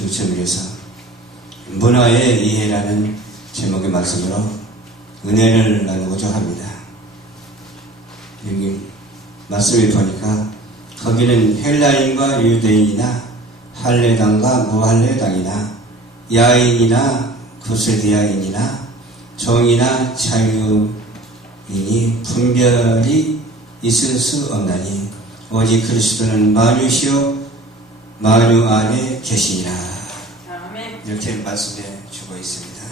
중심을 해서 문화의 이해라는 제목의 말씀으로 은혜를 나누고자 합니다. 여기 말씀을 보니까 거기는 헬라인과 유대인이나 할례당과 무할례당이나 야인이나 구스디아인이나 종이나 자유인이 분별이 있을 수 없나니 오직 그리스도는 만유시요 만유 안에 계시니라. 이렇게 말씀해 주고 있습니다.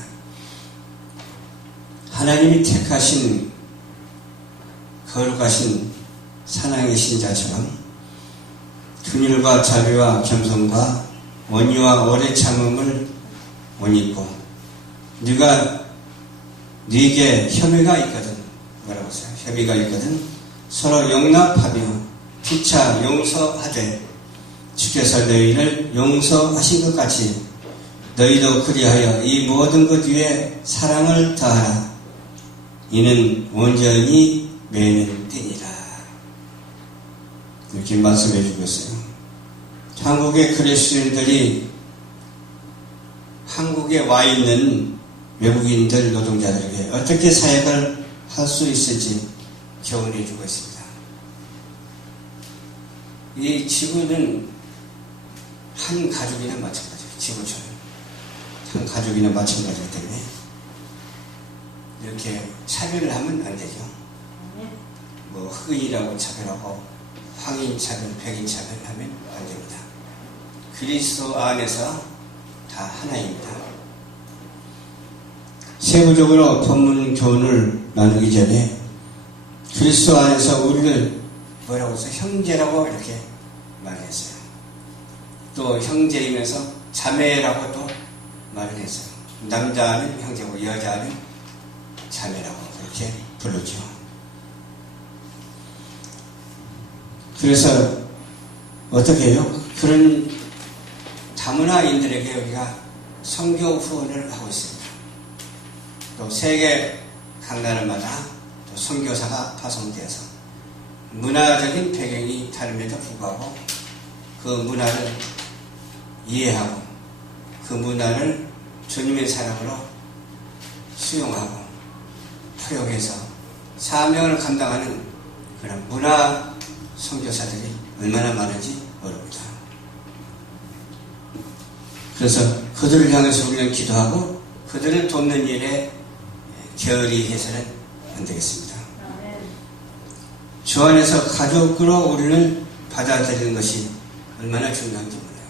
하나님이 택하신 거룩하신 사랑의 신자처럼 긍휼과 자비와 겸손과 온유와 오래 참음을 못 잊고 네게 혐의가 있거든 뭐라고 했어요? 혐의가 있거든 서로 용납하며 피차 용서하되 주께서 너희를 용서하신 것 같이 너희도 그리하여 이 모든 것 위에 사랑을 더하라. 이는 온전히 매는 되니라. 이렇게 말씀해 주고 있어요. 한국의 그리스도인들이 한국에 와 있는 외국인들 노동자들에게 어떻게 사역을 할 수 있을지 교훈해 주고 있습니다. 이 지구는 한 가족이나 마찬가지예요. 지구처럼 한 가족이나 마찬가지이기 때문에 이렇게 차별을 하면 안 되죠. 뭐 흑인이라고 차별하고 황인 차별, 백인 차별하면 안 됩니다. 그리스도 안에서 다 하나입니다. 세부적으로 본문 교훈을 나누기 전에 그리스도 안에서 우리를 뭐라고 해서 형제라고 이렇게 말했어요. 또 형제이면서 자매라고 또 말을 했어요. 남자는 형제고 여자는 자매라고 그렇게 부르죠. 그래서 어떻게 해요? 그런 다문화인들에게 우리가 선교 후원을 하고 있습니다. 또 세계 강나라마다 또 선교사가 파송되어서 문화적인 배경이 다름에도 불구하고 그 문화를 이해하고 그 문화를 주님의 사랑으로 수용하고 포용해서 사명을 감당하는 그런 문화 선교사들이 얼마나 많은지 모릅니다. 그래서 그들을 향해서 우리는 기도하고 그들을 돕는 일에 게을리 해서는 안 되겠습니다. 주 안에서 가족으로 우리를 받아들이는 것이 얼마나 중요한지 몰라요.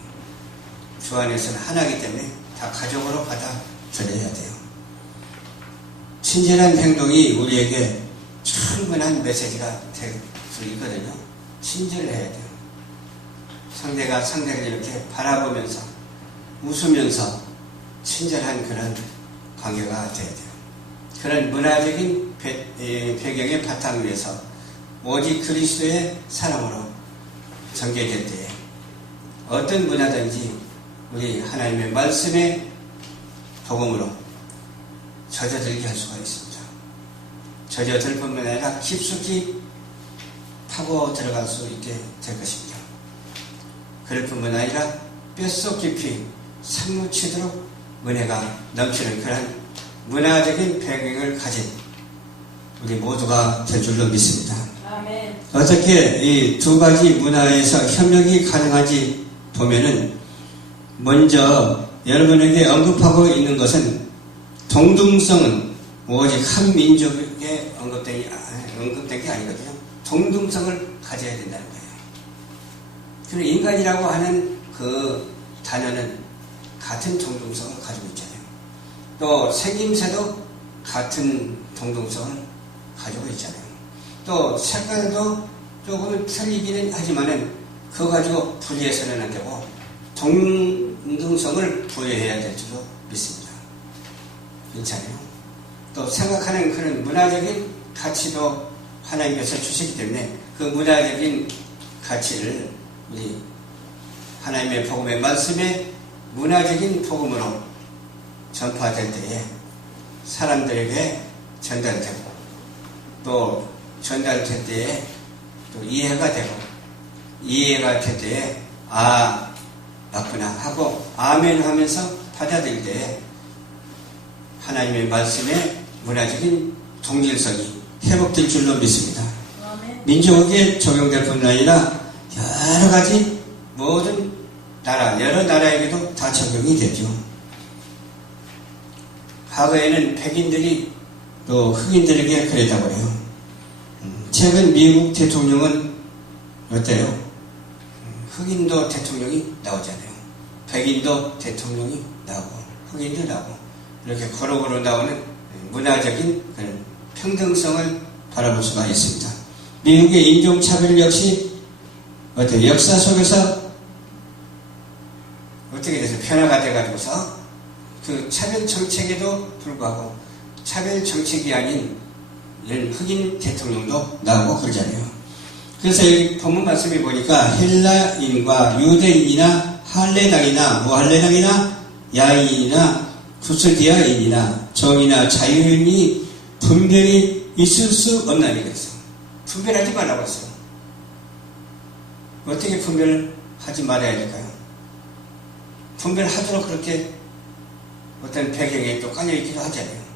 주 안에서는 하나이기 때문에 다 가족으로 받아들여야 돼요. 친절한 행동이 우리에게 충분한 메시지가 될 수 있거든요. 친절해야 돼요. 상대가 상대를 이렇게 바라보면서 웃으면서 친절한 그런 관계가 돼야 돼요. 그런 문화적인 배경의 바탕 위에서 오직 그리스도의 사랑으로 전개될 때에 어떤 문화든지 우리 하나님의 말씀의 복음으로 젖어들게 할 수가 있습니다. 젖어들 뿐만 아니라 깊숙이 파고 들어갈 수 있게 될 것입니다. 그럴 뿐만 아니라 뼛속 깊이 사무치도록 은혜가 넘치는 그런 문화적인 배경을 가진 우리 모두가 될 줄로 믿습니다. 아멘. 어떻게 이 두 가지 문화에서 협력이 가능한지 보면은 먼저 여러분에게 언급하고 있는 것은 동등성은 오직 한 민족에 언급된 게 아니거든요. 동등성을 가져야 된다는 거예요. 그리고 인간이라고 하는 그 단어는 같은 동등성을 가지고 있잖아요. 또 생김새도 같은 동등성을 가지고 있잖아요. 또 색깔도 조금은 틀리기는 하지만은 그거 가지고 분리해서는 안 되고 동등성을 부여해야 될 줄로 믿습니다. 괜찮아요. 또 생각하는 그런 문화적인 가치도 하나님께서 주시기 때문에 그 문화적인 가치를 우리 하나님의 복음의 말씀에 문화적인 복음으로 전파될 때에 사람들에게 전달되고 또 전달될 때에 또 이해가 되고 이해가 될 때에 나도 맞구나 하고 아멘 하면서 받아들일 때 하나님의 말씀에 문화적인 동질성이 회복될 줄로 믿습니다. 민족에 적용될 뿐 아니라 여러 가지 모든 나라, 여러 나라에게도 다 적용이 되죠. 과거에는 백인들이 또 흑인들에게 그랬다고 해요. 최근 미국 대통령은 어때요? 흑인도 대통령이 나오잖아요. 백인도 대통령이 나오고 흑인도 나오고 이렇게 고루고루 나오는 문화적인 그런 평등성을 바라볼 수가 있습니다. 미국의 인종차별 역시 어때요? 역사 속에서 어떻게 돼서 변화가 돼가지고서 그 차별 정책에도 불구하고 차별 정책이 아닌 이런 흑인 대통령도 나오고 그러잖아요. 그래서 여기 본문 말씀에 보니까 헬라인과 유대인이나 할례당이나 무할례당이나 야인이나 구스디아인이나 정이나 자유인이 분별이 있을 수 없나니 그랬어. 분별하지 말라고 했어요. 어떻게 분별하지 말아야 될까요? 분별하도록 그렇게 어떤 배경에 또 깔려있기도 하잖아요.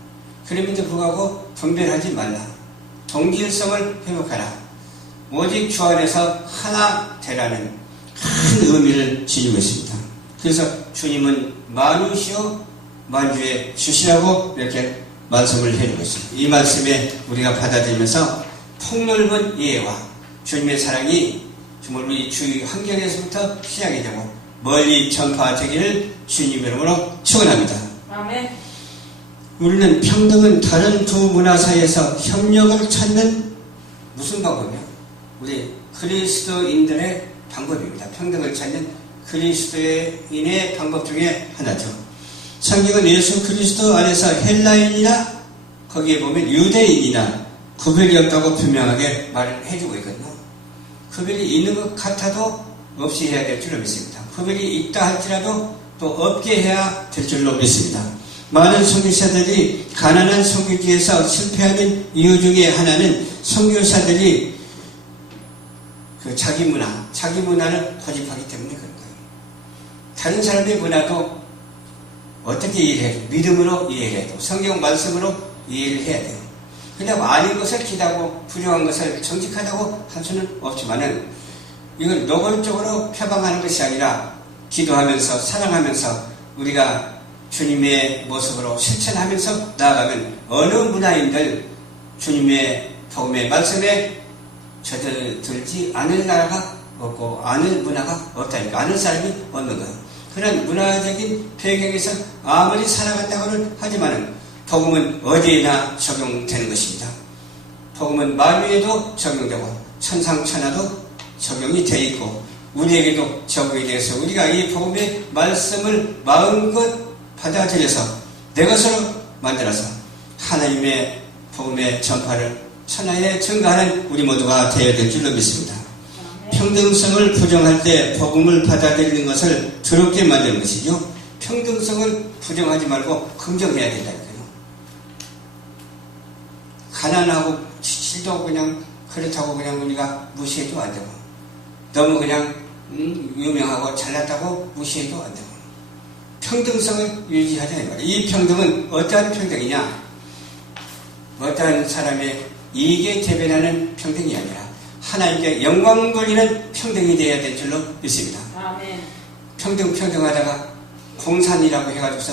그럼에도 불구하고 분별하지 말라. 동질성을 회복하라. 오직 주 안에서 하나 되라는 큰 의미를 지니고 있습니다. 그래서 주님은 만유시오 만주의 주시라고 이렇게 말씀을 해주고 있습니다. 이 말씀에 우리가 받아들이면서 폭넓은 이해와 주님의 사랑이 정말 우리 주위 환경에서부터 시작이 되고 멀리 전파되기를 주님 이름으로 축원합니다. 아멘. 우리는 평등은 다른 두 문화 사이에서 협력을 찾는 무슨 방법이요? 우리 그리스도인들의 방법입니다. 평등을 찾는 그리스도인의 방법 중에 하나죠. 성경은 예수 그리스도 안에서 헬라인이나 거기에 보면 유대인이나 구별이 없다고 분명하게 말을 해주고 있거든요. 구별이 있는 것 같아도 없이 해야 될 줄로 믿습니다. 구별이 있다 할지라도 또 없게 해야 될 줄로 믿습니다. 많은 선교사들이 가난한 선교지에서 실패하는 이유 중에 하나는 선교사들이 그 자기 문화를 고집하기 때문에 그런 거예요. 다른 사람의 문화도 어떻게 이해해야 돼요? 믿음으로 이해해야 돼요. 성경 말씀으로 이해를 해야 돼요. 그냥 아닌 것을 기다고 부정한 것을 정직하다고 할 수는 없지만은 이걸 노골적으로 표방하는 것이 아니라 기도하면서 사랑하면서 우리가 주님의 모습으로 실천하면서 나아가면 어느 문화인들 주님의 복음의 말씀에 저들지 않을 나라가 없고 않을 문화가 없다니까. 않을 사람이 없는 거예요. 그런 문화적인 배경에서 아무리 살아간다고는 하지만은 복음은 어디에나 적용되는 것입니다. 복음은 만유에도 적용되고 천상천하도 적용이 되어 있고 우리에게도 적용이 되어서 우리가 이 복음의 말씀을 마음껏 받아들여서 내 것으로 만들어서 하나님의 복음의 전파를 천하에 증가하는 우리 모두가 되어야 될 줄로 믿습니다. 평등성을 부정할 때 복음을 받아들이는 것을 더럽게 만드는 것이죠. 평등성을 부정하지 말고 긍정해야 된다니까요. 가난하고 지칠도 그냥 그렇다고 그냥 우리가 무시해도 안 되고 너무 그냥 유명하고 잘났다고 무시해도 안 되고 평등성을 유지하자. 이 평등은 어떠한 평등이냐? 어떠한 사람의 이익에 대변하는 평등이 아니라 하나님께 영광 돌리는 평등이 되어야 될 줄로 믿습니다. 아멘. 평등하다가 공산이라고 해가지고서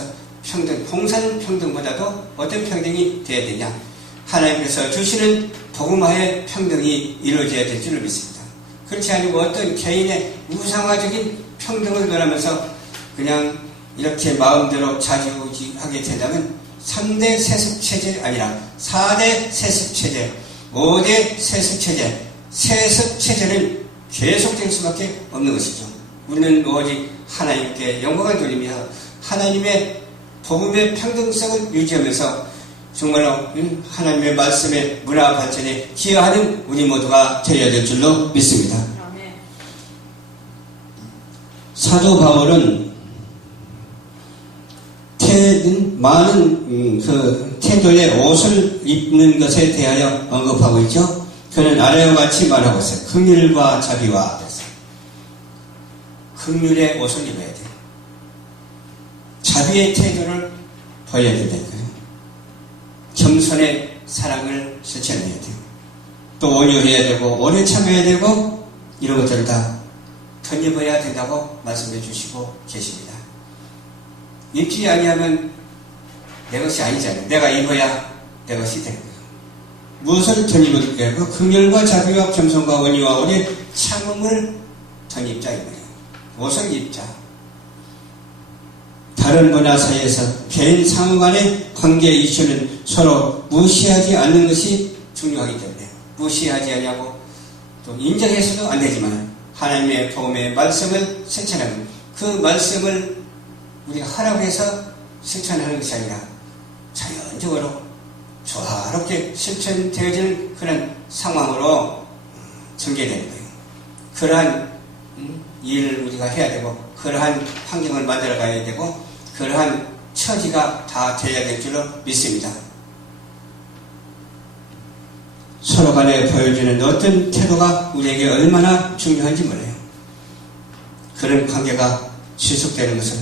공산 평등보다도 어떤 평등이 되어야 되냐? 하나님께서 주시는 복음화의 평등이 이루어져야 될 줄로 믿습니다. 그렇지 아니고 어떤 개인의 우상화적인 평등을 논하면서 그냥 이렇게 마음대로 자주하게 된다면 3대 세습체제가 아니라 4대 세습체제, 5대 세습체제, 세습체제는 계속될 수밖에 없는 것이죠. 우리는 오직 하나님께 영광을 돌리며 하나님의 복음의 평등성을 유지하면서 정말로 하나님의 말씀의 문화 발전에 기여하는 우리 모두가 되어야 될 줄로 믿습니다. 아멘. 사도 바울은 많은 그 태도의 옷을 입는 것에 대하여 언급하고 있죠. 그는 아래와 같이 말하고 있어요. 긍휼과 자비와 긍휼의 옷을 입어야 돼요. 자비의 태도를 보여야 된다니까요. 겸손의 사랑을 실천해야 돼요. 또 온유해야 되고 오래 참아야 되고 이런 것들을 다 덧입어야 된다고 말씀해 주시고 계십니다. 입지 아니하면 내 것이 아니잖아요. 내가 입어야 내 것이 되는 거예요. 무엇을 덧입을까요? 그 긍휼과 자비와 겸손과 온유와 오래 참음을 덧입자 이거예요. 옷을 입자. 다른 문화 사이에서 개인 상호 간의 관계 이슈는 서로 무시하지 않는 것이 중요하기 때문에 무시하지 않냐고 또 인정해서도 안 되지만 하나님의 복음의 말씀을 실천하는 그 말씀을 우리가 하라고 해서 실천하는 것이 아니라 자연적으로 조화롭게 실천되어지는 그런 상황으로 전개되는 거예요. 그러한 일을 우리가 해야 되고 그러한 환경을 만들어 가야 되고 그러한 처지가 다 되어야 될 줄로 믿습니다. 서로 간에 보여주는 어떤 태도가 우리에게 얼마나 중요한지 몰라요. 그런 관계가 지속되는 것을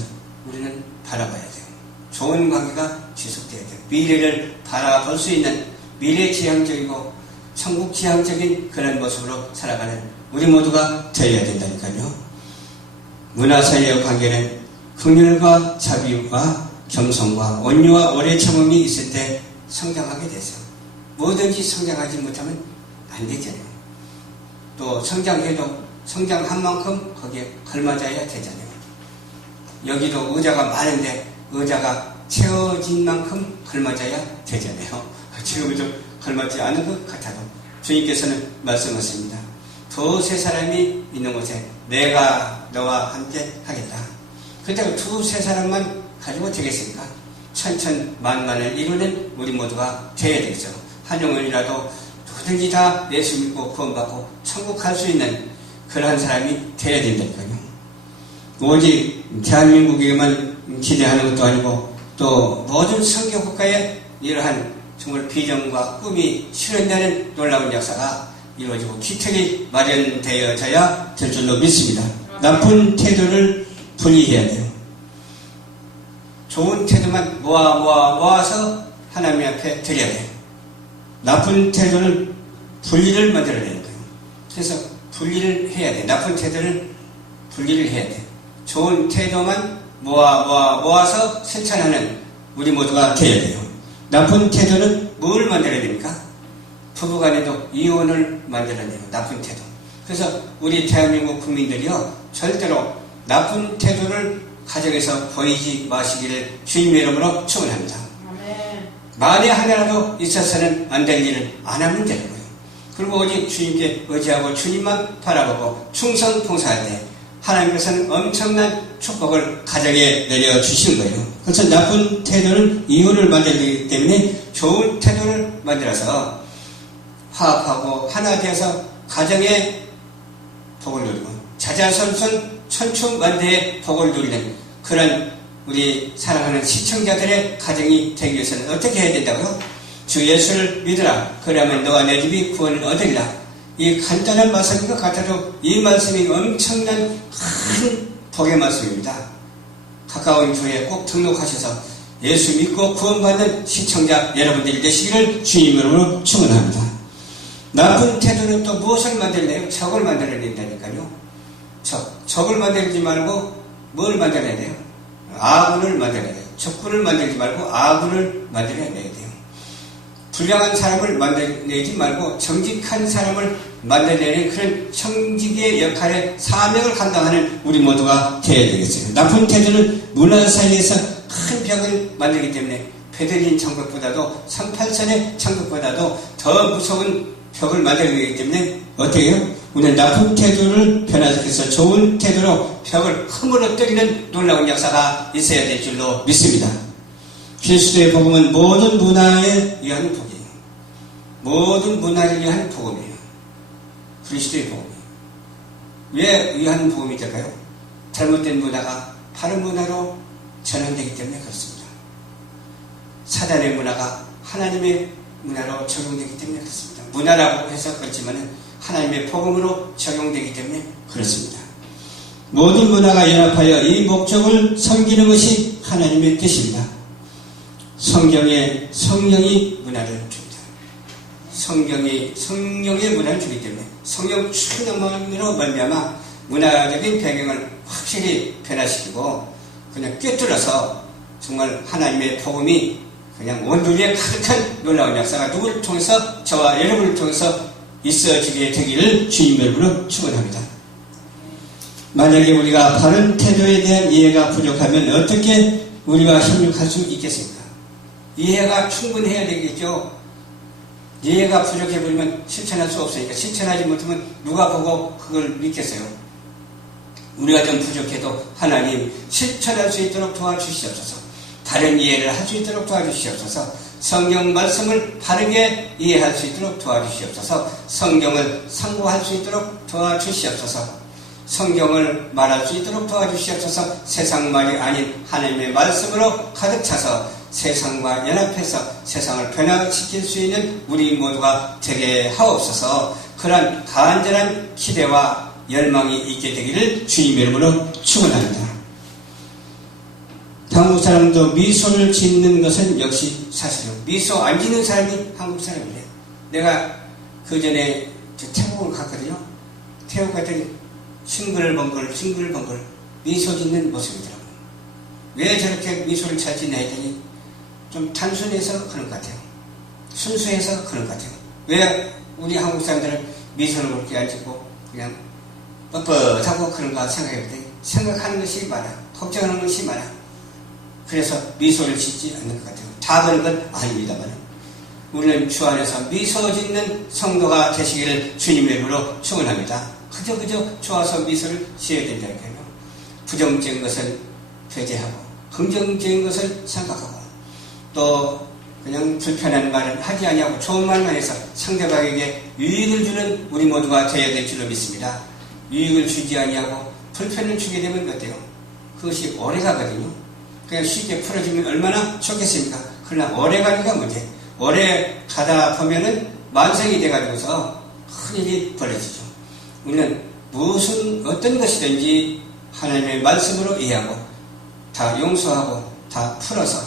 우리는 바라봐야 돼요. 좋은 관계가 지속돼야 돼요. 미래를 바라볼 수 있는 미래지향적이고 천국지향적인 그런 모습으로 살아가는 우리 모두가 되어야 된다니까요. 문화 사이의 관계는 긍휼과 자비와 겸손과 온유와 오래 참음이 있을 때 성장하게 되죠. 뭐든지 성장하지 못하면 안 되잖아요. 또 성장해도 성장한 만큼 거기에 걸맞아야 되잖아요. 여기도 의자가 많은데 의자가 채워진 만큼 걸맞아야 되잖아요. 지금 좀 걸맞지 않은 것 같아도 주님께서는 말씀하십니다. 두세 사람이 있는 곳에 내가 너와 함께 하겠다. 그렇다고 두세 사람만 가지고 되겠습니까? 천천만만을 이루는 우리 모두가 되어야 되겠죠. 한 영혼이라도 누구든지 다 예수 믿고 구원받고 천국 갈 수 있는 그러한 사람이 되어야 된다니까요. 오직 대한민국에만 기대하는 것도 아니고 또 모든 선교 국가에 이러한 정말 비전과 꿈이 실현되는 놀라운 역사가 이루어지고 기틀이 마련되어져야 될 줄로 믿습니다. 나쁜 태도를 분리해야 돼요. 좋은 태도만 모아서 하나님 앞에 드려야 돼요. 나쁜 태도는 분리를 만들어내는 거예요. 그래서 분리를 해야 돼. 나쁜 태도를 분리를 해야 돼. 좋은 태도만 모아서 실천하는 우리 모두가 되어야 돼요. 나쁜 태도는 뭘 만들어야 됩니까? 부부간에도 이혼을 만들어내요. 나쁜 태도. 그래서 우리 대한민국 국민들이요 절대로 나쁜 태도를 가정에서 보이지 마시기를 주님의 이름으로 축원합니다. 만에 하나라도 있어서는 안 될 일을 안 하면 되는 거예요. 그리고 오직 주님께 의지하고 주님만 바라보고 충성 봉사할 때 하나님께서는 엄청난 축복을 가정에 내려주시는 거예요. 그래서 나쁜 태도는 이혼을 만들기 때문에 좋은 태도를 만들어서 화합하고 하나 되어서 가정의 복을 누리고 자자손손 천충만대의 복을 누리는 그런 우리 사랑하는 시청자들의 가정이 되기 위해서는 어떻게 해야 된다고요? 주 예수를 믿으라. 그러면 너와 내 집이 구원을 얻으리라. 이 간단한 말씀인 것 같아도 이 말씀이 엄청난 큰 복의 말씀입니다. 가까운 교회에 꼭 등록하셔서 예수 믿고 구원받는 시청자 여러분들이 되시기를 주님으로 축원합니다. 나쁜 태도는 또 무엇을 만들어내요? 적을 만들어낸다니까요. 적을 만들지 말고 뭘 만들어야 돼요? 아군을 만들어야 돼요. 적군을 만들지 말고 아군을 만들어내야 돼요. 불량한 사람을 만들어내지 말고 정직한 사람을 만들어내는 그런 청직의 역할에 사명을 감당하는 우리 모두가 되어야 되겠어요. 나쁜 태도는 문화 사이에서 큰 벽을 만들기 때문에 베들린 천국보다도 38선의 천국보다도 더 무서운 벽을 만들기 때문에 어떻게 해요? 우리는 나쁜 태도를 변화시켜서 좋은 태도로 벽을 허물어뜨리는 놀라운 역사가 있어야 될 줄로 믿습니다. 그리스도의 복음은 모든 문화에 의한 복이에요. 모든 문화에 의한 복음이에요. 그리스도의 복음이에요. 왜 의한 복음이 될까요? 잘못된 문화가 바른 문화로 전환되기 때문에 그렇습니다. 사단의 문화가 하나님의 문화로 적용되기 때문에 그렇습니다. 문화라고 해서 그렇지만 하나님의 복음으로 적용되기 때문에 그렇습니다. 모든 문화가 연합하여 이 목적을 섬기는 것이 하나님의 뜻입니다. 성경에 성령이 문화를 줍니다. 성령의 문화를 주기 때문에 성령 충만으로 말미암아 문화적인 배경을 확실히 변화시키고 그냥 꿰뚫어서 정말 하나님의 복음이 그냥 온두리에 가득한 놀라운 역사가 누구를 통해서 저와 여러분을 통해서 있어지게 되기를 주님 이름으로 축원합니다. 만약에 우리가 바른 태도에 대한 이해가 부족하면 어떻게 우리가 협력할 수 있겠습니까? 이해가 충분해야 되겠죠. 이해가 부족해버리면 실천할 수 없으니까 실천하지 못하면 누가 보고 그걸 믿겠어요. 우리가 좀 부족해도 하나님 실천할 수 있도록 도와주시옵소서. 바른 이해를 할 수 있도록 도와주시옵소서. 성경 말씀을 바르게 이해할 수 있도록 도와주시옵소서. 성경을 상고할 수 있도록 도와주시옵소서. 성경을 말할 수 있도록 도와주시옵소서. 세상 말이 아닌 하나님의 말씀으로 가득 차서 세상과 연합해서 세상을 변화시킬 수 있는 우리 모두가 되게 하옵소서. 그런 간절한 기대와 열망이 있게 되기를 주님의 이름으로 축원합니다. 한국 사람도 미소를 짓는 것은 역시 사실이에요. 미소 안 짓는 사람이 한국 사람이래요. 내가 그 전에 태국을 갔거든요. 태국 갔더니 싱글벙글 미소 짓는 모습이더라고요. 왜 저렇게 미소를 잘 짓나 했더니 좀 단순해서 그런 것 같아요. 순수해서 그런 것 같아요. 왜 우리 한국 사람들은 미소를 그렇게 안 짓고 그냥 뻣뻣하고 그런가 생각해봤더니 생각하는 것이 많아. 걱정하는 것이 많아. 그래서 미소를 짓지 않는 것 같아요. 다 그런 건 아닙니다만 우리는 주 안에서 미소 짓는 성도가 되시기를 주님의 이름으로 축원합니다. 그저 좋아서 미소를 지어야 된다니까요. 부정적인 것을 배제하고 긍정적인 것을 생각하고 또 그냥 불편한 말은 하지 아니하고 좋은 말만 해서 상대방에게 유익을 주는 우리 모두가 되어야 될 줄로 믿습니다. 유익을 주지 아니하고 불편을 주게 되면 어때요? 그것이 오래가거든요. 그냥 쉽게 풀어지면 얼마나 좋겠습니까? 그러나 오래가기가 문제. 오래 가다 보면은 만성이 돼가지고서 큰일이 벌어지죠. 우리는 어떤 것이든지 하나님의 말씀으로 이해하고 다 용서하고 다 풀어서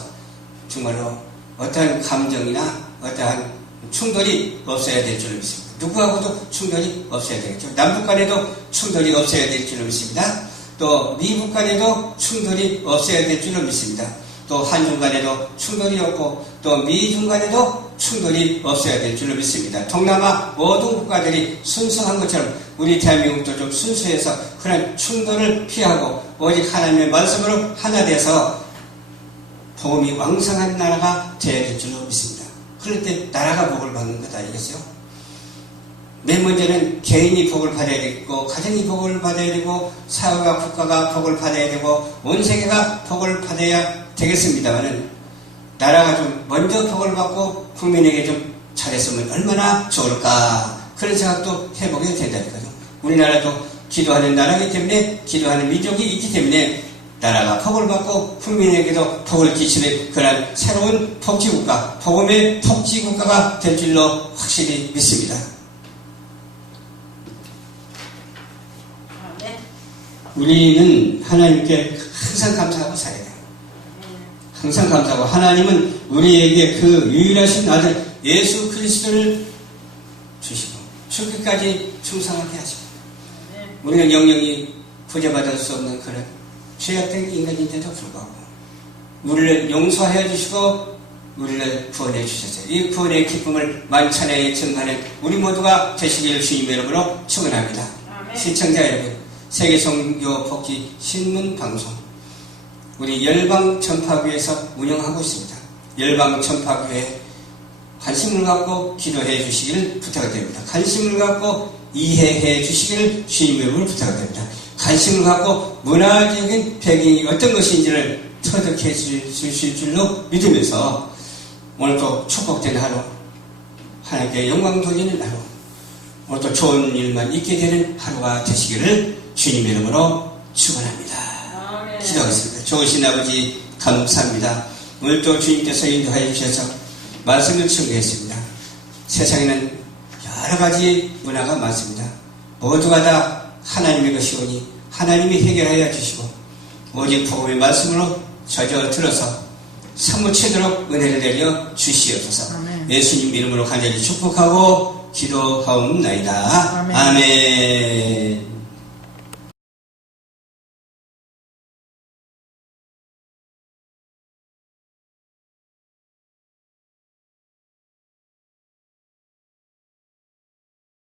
정말로 어떠한 감정이나 어떠한 충돌이 없어야 될 줄 믿습니다. 누구하고도 충돌이 없어야 되겠죠. 남북 간에도 충돌이 없어야 될 줄 믿습니다. 또 미국 간에도 충돌이 없어야 될 줄로 믿습니다. 또 한중 간에도 충돌이 없고 또 미중 간에도 충돌이 없어야 될 줄로 믿습니다. 동남아 모든 국가들이 순수한 것처럼 우리 대한민국도 좀 순수해서 그런 충돌을 피하고 오직 하나님의 말씀으로 하나 돼서 복음이 왕성한 나라가 되어야 될 줄로 믿습니다. 그럴 때 나라가 복을 받는 것 아니겠어요? 맨 먼저는 개인이 복을 받아야 되고 가정이 복을 받아야 되고 사회와 국가가 복을 받아야 되고 온 세계가 복을 받아야 되겠습니다만은 나라가 좀 먼저 복을 받고 국민에게 좀 잘했으면 얼마나 좋을까 그런 생각도 해보게 된다니까요. 우리나라도 기도하는 나라이기 때문에 기도하는 민족이 있기 때문에 나라가 복을 받고 국민에게도 복을 끼치는 그런 새로운 복지국가 복음의 복지국가가 될 줄로 확실히 믿습니다. 우리는 하나님께 항상 감사하고 살아야 돼요. 항상 감사하고 하나님은 우리에게 그 유일하신 아들 예수 그리스도를 주시고 죽기까지 충성하게 하시고 우리는 영영이 구제받을 수 없는 그런 죄악된 인간인데도 불구하고 우리를 용서해 주시고 우리를 구원해 주셨어요. 이 구원의 기쁨을 만찬에 증가하는 우리 모두가 되시기를 주님의 이름으로 축원합니다. 시청자 여러분 세계선교 복지 신문 방송 우리 열방 전파교회에서 운영하고 있습니다. 열방 전파교회에 관심을 갖고 기도해 주시기를 부탁드립니다. 관심을 갖고 이해해 주시기를 주님의 이름으로 부탁드립니다. 관심을 갖고 문화적인 배경이 어떤 것인지를 터득해 주실 줄로 믿으면서 오늘도 축복된 하루 하나님께 영광 돌리는 하루 오늘도 좋은 일만 있게 되는 하루가 되시기를 주님의 이름으로 축원합니다. 기도하겠습니다. 좋으신 아버지 감사합니다. 오늘도 주님께서 인도하여 주셔서 말씀을 청구했습니다. 세상에는 여러 가지 문화가 많습니다. 모두가 다 하나님의 것이오니 하나님이 해결하여 주시고 오직 복음의 말씀으로 젖어 들어서 사무치도록 은혜를 내려 주시옵소서. 아멘. 예수님 이름으로 간절히 축복하고 기도하옵나이다. 아멘. 아멘.